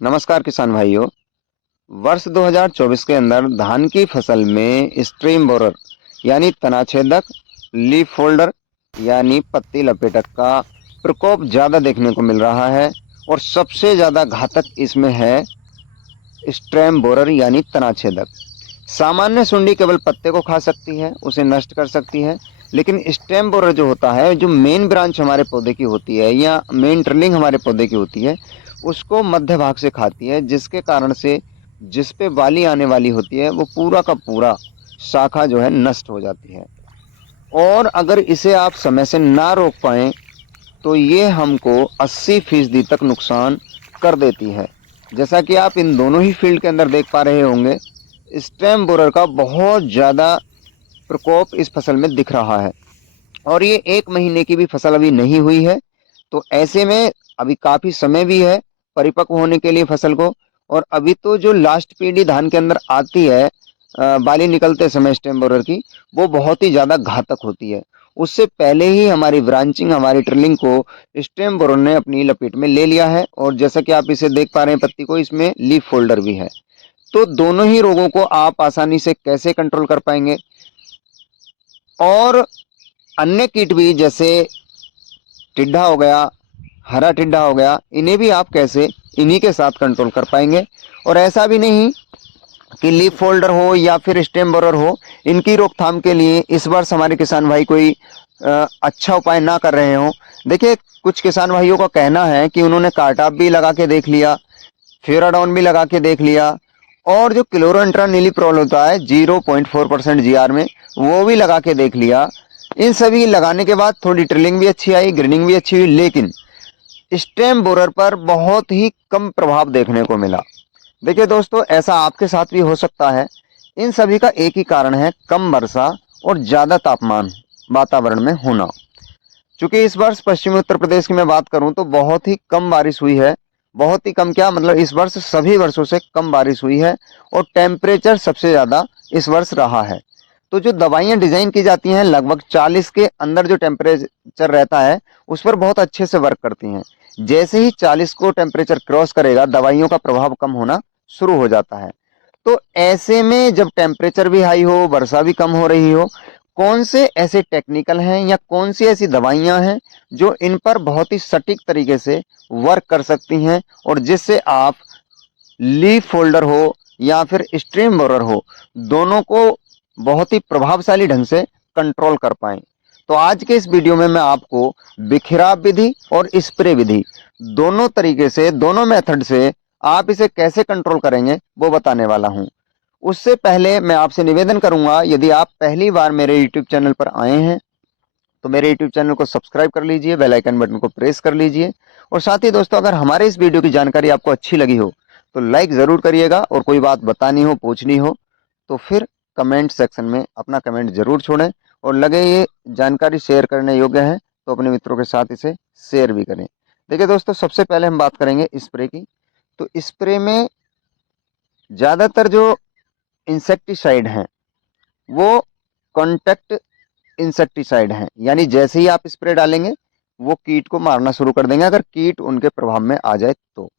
नमस्कार किसान भाइयों। वर्ष 2024 के अंदर धान की फसल में स्ट्रीम बोरर यानी तनाछेदक, लीफ फोल्डर यानी पत्ती लपेटक का प्रकोप ज़्यादा देखने को मिल रहा है और सबसे ज़्यादा घातक इसमें है स्ट्रैम बोरर यानी तनाछेदक। सामान्य सुंडी केवल पत्ते को खा सकती है, उसे नष्ट कर सकती है, लेकिन स्टेम बोरर जो होता है, जो मेन ब्रांच हमारे पौधे की होती है या मेन ट्रिलिंग हमारे पौधे की होती है, उसको मध्य भाग से खाती है, जिसके कारण से जिस पे वाली आने वाली होती है वो पूरा का पूरा शाखा जो है नष्ट हो जाती है। और अगर इसे आप समय से ना रोक पाएँ तो ये हमको 80% तक नुकसान कर देती है। जैसा कि आप इन दोनों ही फील्ड के अंदर देख पा रहे होंगे, स्टेम बोरर का बहुत ज़्यादा प्रकोप इस फसल में दिख रहा है और ये 1 महीने की भी फसल अभी नहीं हुई है। तो ऐसे में अभी काफ़ी समय भी है परिपक्व होने के लिए फसल को। और अभी तो जो लास्ट पीढ़ी धान के अंदर आती है बाली निकलते समय स्टेम बोरर की, वो बहुत ही ज़्यादा घातक होती है। उससे पहले ही हमारी ब्रांचिंग, हमारी ट्रिलिंग को स्टेम बोरर ने अपनी लपेट में ले लिया है और जैसा कि आप इसे देख पा रहे हैं पत्ती को, इसमें लीफ फोल्डर भी है। तो दोनों ही रोगों को आप आसानी से कैसे कंट्रोल कर पाएंगे और अन्य कीट भी जैसे टिड्डा हो गया, हरा टिड्डा हो गया, इन्हें भी आप कैसे इन्हीं के साथ कंट्रोल कर पाएंगे। और ऐसा भी नहीं कि लीफ फोल्डर हो या फिर स्टेम बोरर हो, इनकी रोकथाम के लिए इस वर्ष हमारे किसान भाई कोई अच्छा उपाय ना कर रहे हो। देखिए, कुछ किसान भाइयों का कहना है कि उन्होंने कार्टाप भी लगा के देख लिया, फ्यूराडाउन भी लगा के देख लिया और जो क्लोरोइंट्रानिलिप्रोल होता है 0.4% जीआर में, वो भी लगा के देख लिया। इन सभी लगाने के बाद थोड़ी ट्रिलिंग भी अच्छी आई, ग्रीनिंग भी अच्छी हुई, लेकिन स्टेम बोरर पर बहुत ही कम प्रभाव देखने को मिला। देखिए दोस्तों, ऐसा आपके साथ भी हो सकता है। इन सभी का एक ही कारण है, कम वर्षा और ज़्यादा तापमान वातावरण में होना। चूंकि इस वर्ष पश्चिमी उत्तर प्रदेश की मैं बात करूं तो बहुत ही कम बारिश हुई है। बहुत ही कम क्या, मतलब इस वर्ष सभी वर्षों से कम बारिश हुई है और टेम्परेचर सबसे ज़्यादा इस वर्ष रहा है। तो जो दवाइयाँ डिज़ाइन की जाती हैं, लगभग 40 के अंदर जो टेम्परेचर रहता है उस पर बहुत अच्छे से वर्क करती हैं। जैसे ही 40 को टेम्परेचर क्रॉस करेगा, दवाइयों का प्रभाव कम होना शुरू हो जाता है। तो ऐसे में जब टेम्परेचर भी हाई हो, वर्षा भी कम हो रही हो, कौन से ऐसे टेक्निकल हैं या कौन सी ऐसी दवाइयां हैं जो इन पर बहुत ही सटीक तरीके से वर्क कर सकती हैं और जिससे आप लीफ फोल्डर हो या फिर स्ट्रीम बोरर हो, दोनों को बहुत ही प्रभावशाली ढंग से कंट्रोल कर पाएं। तो आज के इस वीडियो में मैं आपको बिखराव विधि और स्प्रे विधि, दोनों तरीके से, दोनों मेथड से आप इसे कैसे कंट्रोल करेंगे वो बताने वाला हूं। उससे पहले मैं आपसे निवेदन करूंगा, यदि आप पहली बार मेरे यूट्यूब चैनल पर आए हैं तो मेरे यूट्यूब चैनल को सब्सक्राइब कर लीजिए, बेल आइकन बटन को प्रेस कर लीजिए और साथ ही दोस्तों, अगर हमारे इस वीडियो की जानकारी आपको अच्छी लगी हो तो लाइक ज़रूर करिएगा और कोई बात बतानी हो, पूछनी हो तो फिर कमेंट सेक्शन में अपना कमेंट ज़रूर छोड़ें और लगे ये जानकारी शेयर करने योग्य है तो अपने मित्रों के साथ इसे शेयर भी करें। देखिए दोस्तों, सबसे पहले हम बात करेंगे स्प्रे की। तो स्प्रे में ज़्यादातर जो इंसेक्टिसाइड हैं वो कॉन्टैक्ट इंसेक्टिसाइड हैं, यानी जैसे ही आप स्प्रे डालेंगे वो कीट को मारना शुरू कर देंगे, अगर कीट उनके प्रभाव में आ जाए तो।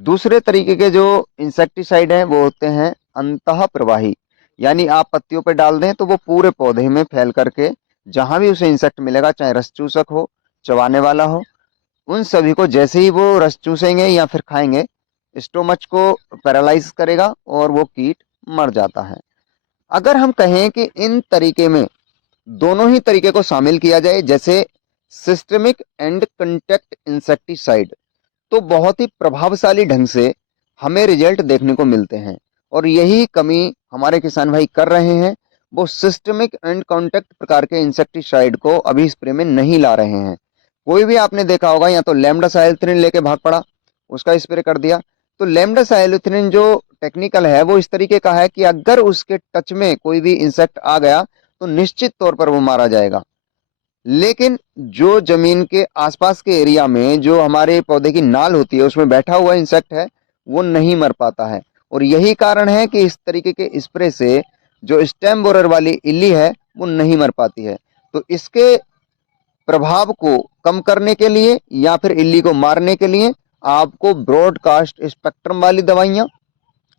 दूसरे तरीके के जो इंसेक्टिसाइड हैं वो होते हैं अंतः प्रवाही, यानी आप पत्तियों पे डाल दें तो वो पूरे पौधे में फैल करके जहां भी उसे इंसेक्ट मिलेगा, चाहे रस चूसक हो, चबाने वाला हो, उन सभी को जैसे ही वो रस चूसेंगे या फिर खाएंगे, स्टोमच को पैरालाइज करेगा और वो कीट मर जाता है। अगर हम कहें कि इन तरीके में दोनों ही तरीके को शामिल किया जाए, जैसे सिस्टमिक एंड कंटेक्ट इंसेक्टिसाइड, तो बहुत ही प्रभावशाली ढंग से हमें रिजल्ट देखने को मिलते हैं। और यही कमी हमारे किसान भाई कर रहे हैं, वो सिस्टमिक एंड कॉन्टेक्ट प्रकार के इंसेक्टिसाइड को अभी स्प्रे में नहीं ला रहे हैं। कोई भी आपने देखा होगा या तो लैम्डासाइलोथ्रिन लेके भाग पड़ा, उसका स्प्रे कर दिया। तो लैम्डासाइलोथ्रिन जो टेक्निकल है वो इस तरीके का है कि अगर उसके टच में कोई भी इंसेक्ट आ गया तो निश्चित तौर पर वो मारा जाएगा। लेकिन जो जमीन के आसपास के एरिया में जो हमारे पौधे की नाल होती है उसमें बैठा हुआ इंसेक्ट है वो नहीं मर पाता है। और यही कारण है कि इस तरीके के स्प्रे से जो स्टेम बोरर वाली इल्ली है वो नहीं मर पाती है। तो इसके प्रभाव को कम करने के लिए या फिर इल्ली को मारने के लिए आपको ब्रॉडकास्ट स्पेक्ट्रम वाली दवाइयाँ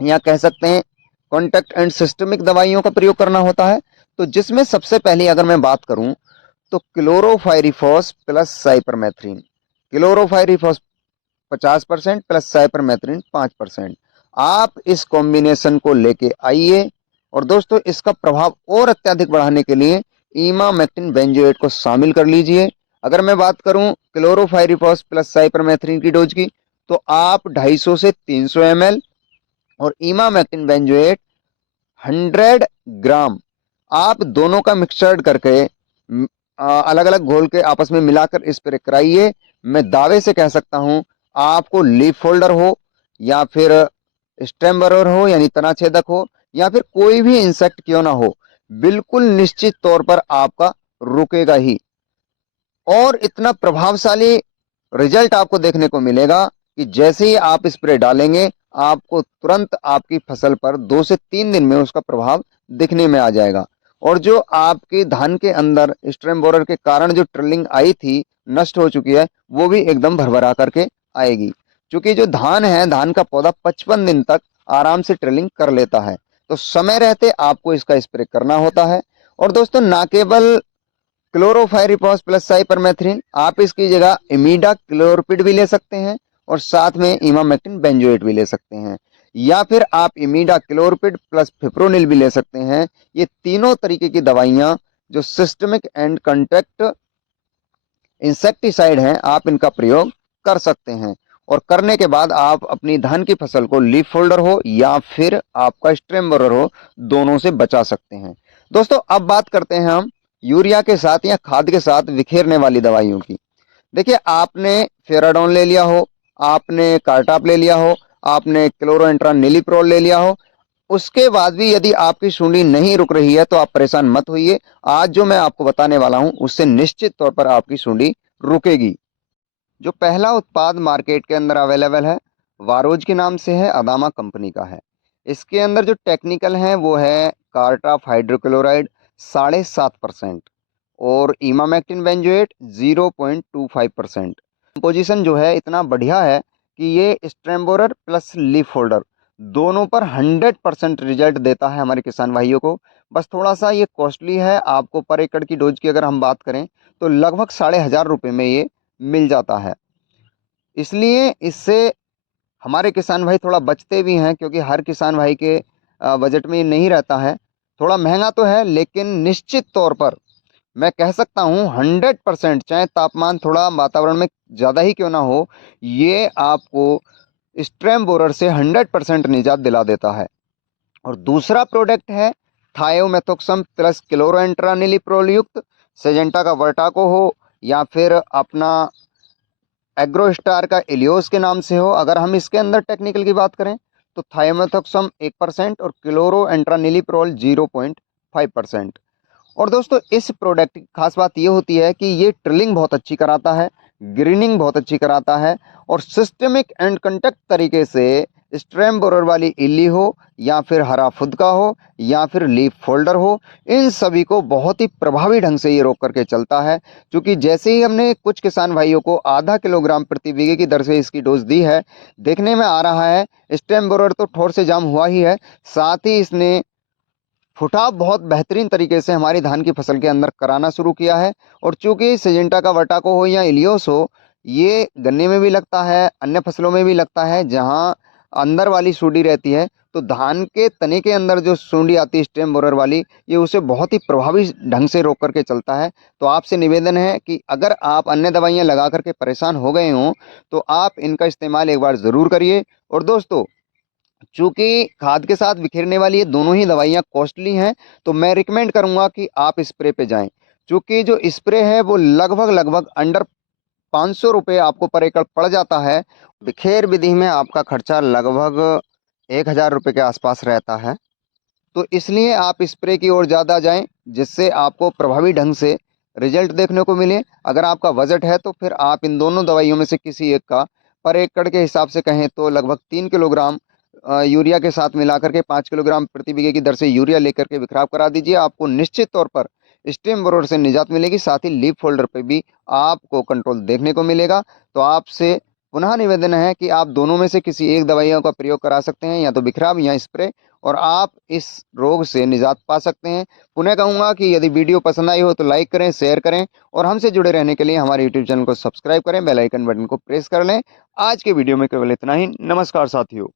या कह सकते हैं कॉन्टैक्ट एंड सिस्टमिक दवाइयों का प्रयोग करना होता है। तो जिसमें सबसे पहले अगर मैं बात करूं तो क्लोरोफाइरिफॉस प्लस साइपरमेथ्रिन। क्लोरोफाइरिफॉस 50% plus cypermethrin 5%। आप इस कॉम्बिनेशन को लेके आइए और दोस्तों इसका प्रभाव और अत्यधिक बढ़ाने के लिए इमामेक्टिन बेंजोएट को शामिल कर लीजिए। अगर मैं बात करूं क्लोरोफाइरिफॉस प्लस साइपरमेथ्रिन की डोज की तो आप 250 से 300 ml और इमामेक्टिन बेंजोएट 100 ग्राम आप दोनों का मिक्सचर करके अलग अलग घोल के आपस में मिलाकर स्प्रे कराइए। मैं दावे से कह सकता हूं आपको लीफ फोल्डर हो या फिर स्टेम बरोर हो यानी तना छेदक हो या फिर कोई भी इंसेक्ट क्यों ना हो, बिल्कुल निश्चित तौर पर आपका रुकेगा ही। और इतना प्रभावशाली रिजल्ट आपको देखने को मिलेगा कि जैसे ही आप स्प्रे डालेंगे आपको तुरंत आपकी फसल पर 2 से 3 दिन में उसका प्रभाव दिखने में आ जाएगा। और जो आपके धान के अंदर स्टेम बोरर के कारण जो ट्रिलिंग आई थी, नष्ट हो चुकी है, वो भी एकदम भरभरा करके आएगी। क्योंकि जो धान है, धान का पौधा 55 दिन तक आराम से ट्रिलिंग कर लेता है। तो समय रहते आपको इसका स्प्रे करना होता है। और दोस्तों ना केवल क्लोरोफाइरिफॉस प्लस साइपरमेथ्रिन, आप इसकी जगह इमीडा क्लोरपिड भी ले सकते हैं और साथ में इमामेक्टिन बेंजोएट भी ले सकते हैं, या फिर आप इमीडा क्लोरपिड प्लस फिप्रोनिल भी ले सकते हैं। ये तीनों तरीके की दवाइयां जो सिस्टमिक एंड कंटैक्ट इंसेक्टिसाइड हैं, आप इनका प्रयोग कर सकते हैं। और करने के बाद आप अपनी धान की फसल को लीफ फोल्डर हो या फिर आपका स्टेम बोरर हो, दोनों से बचा सकते हैं। दोस्तों अब बात करते हैं हम यूरिया के साथ या खाद के साथ बिखेरने वाली दवाइयों की। देखिए आपने फेराडोन ले लिया हो, आपने कार्टाप ले लिया हो, आपने क्लोरोएंट्रानिलिप्रोल ले लिया हो, उसके बाद भी यदि आपकी सूंडी नहीं रुक रही है तो आप परेशान मत होइए। आज जो मैं आपको बताने वाला हूं उससे निश्चित तौर पर आपकी सूंडी रुकेगी। जो पहला उत्पाद मार्केट के अंदर अवेलेबल है वारोज के नाम से है, अदामा कंपनी का है। इसके अंदर जो टेक्निकल है वो है कार्टाफ हाइड्रोक्लोराइड 7.5% और इमामेक्टिन बेंजोएट 0.25%। कंपोजिशन जो है इतना बढ़िया है कि ये स्ट्रेम्बोरर प्लस लीफ होल्डर दोनों पर 100% रिजल्ट देता है हमारे किसान भाइयों को। बस थोड़ा सा ये कॉस्टली है, आपको पर एकड़ की डोज की अगर हम बात करें तो लगभग 1500 में ये मिल जाता है। इसलिए इससे हमारे किसान भाई थोड़ा बचते भी हैं, क्योंकि हर किसान भाई के बजट में ये नहीं रहता है। थोड़ा महंगा तो है लेकिन निश्चित तौर पर मैं कह सकता हूँ 100%, चाहे तापमान थोड़ा वातावरण में ज़्यादा ही क्यों ना हो, ये आपको स्ट्रेम बोरर से 100% निजात दिला देता है। और दूसरा प्रोडक्ट है थायोमेथोक्सम प्लस क्लोरोएंट्रानिलिप्रोल युक्त सेजेंटा का वर्टाको हो या फिर अपना एग्रोस्टार का इलियोस के नाम से हो। अगर हम इसके अंदर टेक्निकल की बात करें तो थायोमेथोक्सम 1% और क्लोरोएंट्रानिलिप्रोल 0.5%। और दोस्तों इस प्रोडक्ट की खास बात ये होती है कि ये ट्रिलिंग बहुत अच्छी कराता है, ग्रीनिंग बहुत अच्छी कराता है और सिस्टमिक एंड कंटैक्ट तरीके से स्ट्रेम बोरर वाली इल्ली हो या फिर हरा फुदका हो या फिर लीफ फोल्डर हो, इन सभी को बहुत ही प्रभावी ढंग से ये रोक करके चलता है। क्योंकि जैसे ही हमने कुछ किसान भाइयों को आधा किलोग्राम प्रति बीघे की दर से इसकी डोज दी है, देखने में आ रहा है स्टेम बोरर तो ठोर से जाम हुआ ही है, साथ ही इसने फुटाव बहुत बेहतरीन तरीके से हमारी धान की फसल के अंदर कराना शुरू किया है। और चूंकि सिजेंटा का वर्टाको हो या इलियोस हो, ये गन्ने में भी लगता है, अन्य फसलों में भी लगता है जहां अंदर वाली सूंडी रहती है। तो धान के तने के अंदर जो सूंडी आती है स्टेम बोरर वाली, ये उसे बहुत ही प्रभावी ढंग से रोक करके चलता है। तो आपसे निवेदन है कि अगर आप अन्य दवाइयाँ लगा करके परेशान हो गए हों तो आप इनका इस्तेमाल एक बार ज़रूर करिए। और दोस्तों चूंकि खाद के साथ बिखेरने वाली ये दोनों ही दवाइयाँ कॉस्टली हैं, तो मैं रिकमेंड करूंगा कि आप स्प्रे पे जाएं। चूंकि जो स्प्रे है वो लगभग लगभग अंडर 500 रुपये आपको पर एकड़ पड़ जाता है। बिखेर विधि में आपका खर्चा लगभग 1000 रुपये के आसपास रहता है। तो इसलिए आप स्प्रे की ओर ज़्यादा जाएं जिससे आपको प्रभावी ढंग से रिजल्ट देखने को मिले। अगर आपका बजट है तो फिर आप इन दोनों दवाइयों में से किसी एक का पर एकड़ के हिसाब से कहें तो लगभग 3 किलोग्राम यूरिया के साथ मिलाकर के 5 किलोग्राम प्रति बीघे की दर से यूरिया लेकर के बिखराव करा दीजिए। आपको निश्चित तौर पर स्टेम बोरर से निजात मिलेगी, साथ ही लीफ फोल्डर पे भी आपको कंट्रोल देखने को मिलेगा। तो आपसे पुनः निवेदन है कि आप दोनों में से किसी एक दवाइयों का प्रयोग करा सकते हैं, या तो बिखराब या स्प्रे, और आप इस रोग से निजात पा सकते हैं। पुनः कहूँगा कि यदि वीडियो पसंद आई हो तो लाइक करें, शेयर करें, और हमसे जुड़े रहने के लिए हमारे यूट्यूब चैनल को सब्सक्राइब करें, बेल आइकन बटन को प्रेस कर लें। आज के वीडियो में केवल इतना ही। नमस्कार साथियों।